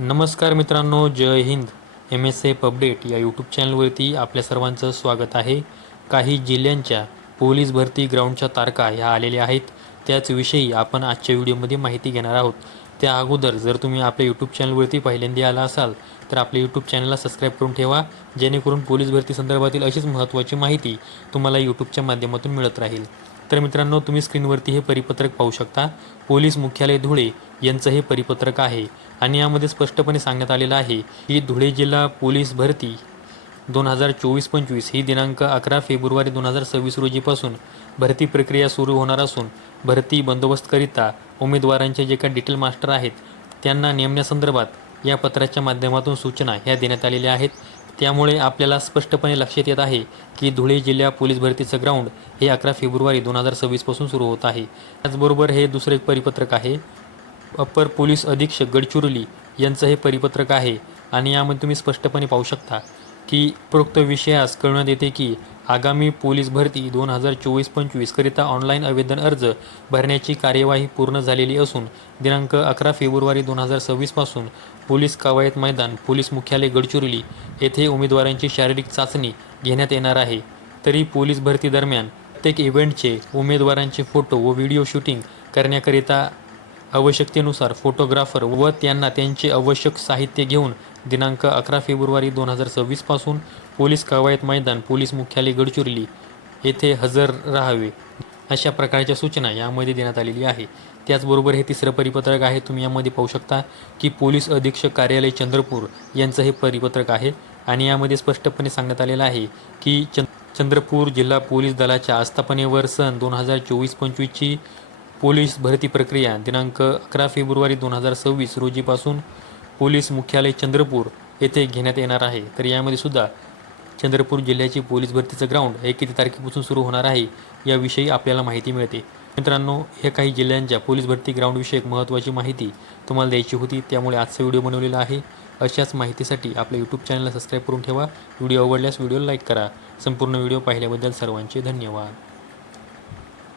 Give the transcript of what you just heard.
नमस्कार मित्रांनो, जय Hind. MSF update या यूट्यूब चॅनलवरती आपल्या सर्वांचं स्वागत आहे. काही जिल्ह्यांच्या पोलीस भरती ग्राउंडच्या तारखा ह्या आलेल्या आहेत. त्याचविषयी आपण आजच्या व्हिडिओमध्ये माहिती घेणार आहोत. त्या अगोदर जर तुम्ही आपल्या यूट्यूब चॅनलवरती पहिल्यांदा आला असाल तर आपल्या यूट्यूब चॅनलला सबस्क्राईब करून ठेवा, जेणेकरून पोलीस भरती संदर्भातील अशीच महत्त्वाची माहिती तुम्हाला यूट्यूबच्या माध्यमातून मिळत राहील. तर मित्रांनो, तुम्ही स्क्रीनवरती हे परिपत्रक पाहू शकता. पोलीस मुख्यालय धुळे यांचं हे परिपत्रक आहे आणि यामध्ये स्पष्टपणे सांगण्यात आलेलं आहे की धुळे जिल्हा पोलीस भरती 2024-25 ही दिनांक 11 फेब्रुवारी 2026 रोजीपासून भरती प्रक्रिया सुरू होणार असून भरती बंदोबस्तकरिता उमेदवारांचे जे काही डिटेल मास्टर आहेत त्यांना नेमण्यासंदर्भात या पत्राच्या माध्यमातून सूचना ह्या देण्यात आलेल्या आहेत. त्यामुळे आपल्याला स्पष्टपणे लक्षात येत आहे की धुळे जिल्हा पोलीस भरतीचं ग्राउंड हे 11 फेब्रुवारी 2026 पासून सुरू होत आहे. त्याचबरोबर हे दुसरं एक परिपत्रक आहे, अप्पर पोलीस अधीक्षक गडचिरोली यांचं हे परिपत्रक आहे आणि यामध्ये तुम्ही स्पष्टपणे पाहू शकता की उपरोक्त विषयास कळवण्यात येते की आगामी पोलीस भरती 2024-25 करिता ऑनलाईन आवेदन अर्ज भरण्याची कार्यवाही पूर्ण झालेली असून दिनांक 11 फेब्रुवारी 2026 पासून पोलीस कवायत मैदान पोलीस मुख्यालय गडचिरोली येथे उमेदवारांची शारीरिक चाचणी घेण्यात येणार आहे. तरी पोलीस भरती दरम्यान प्रत्येक इव्हेंटचे उमेदवारांचे फोटो व व्हिडिओ शूटिंग करण्याकरिता आवश्यकतेनुसार फोटोग्राफर व त्यांना त्यांचे आवश्यक साहित्य घेऊन दिनांक 11 फेब्रुवारी 2026 पासून पोलीस कवायत मैदान पोलीस मुख्यालय गडचिरोली येथे हजर राहावे, अशा प्रकारच्या सूचना यामध्ये देण्यात आलेली आहे. त्याचबरोबर हे तिसरं परिपत्रक आहे, तुम्ही यामध्ये पाहू शकता की पोलीस अधीक्षक कार्यालय चंद्रपूर यांचं हे परिपत्रक आहे आणि यामध्ये स्पष्टपणे सांगण्यात आलेलं आहे की चंद्रपूर जिल्हा पोलीस दलाच्या आस्थापनेवर सन 2024-25ची पोलीस भरती प्रक्रिया दिनांक 11 फेब्रुवारी 2026 रोजीपासून पोलीस मुख्यालय चंद्रपूर येथे घेण्यात येणार आहे. तर यामध्ये सुद्धा चंद्रपूर जिल्ह्याची पोलीस भरतीचं ग्राउंड हे किती तारखेपासून सुरू होणार आहे याविषयी आपल्याला माहिती मिळते. मित्रांनो, हे काही जिल्ह्यांच्या पोलीस भरती ग्राउंडविषयक महत्त्वाची माहिती तुम्हाला द्यायची होती, त्यामुळे आजचा व्हिडिओ बनवलेला आहे. अशाच माहितीसाठी आपल्या यूट्यूब चॅनलला सबस्क्राईब करून ठेवा. व्हिडिओ आवडल्यास व्हिडिओला लाईक करा. संपूर्ण व्हिडिओ पाहिल्याबद्दल सर्वांचे धन्यवाद.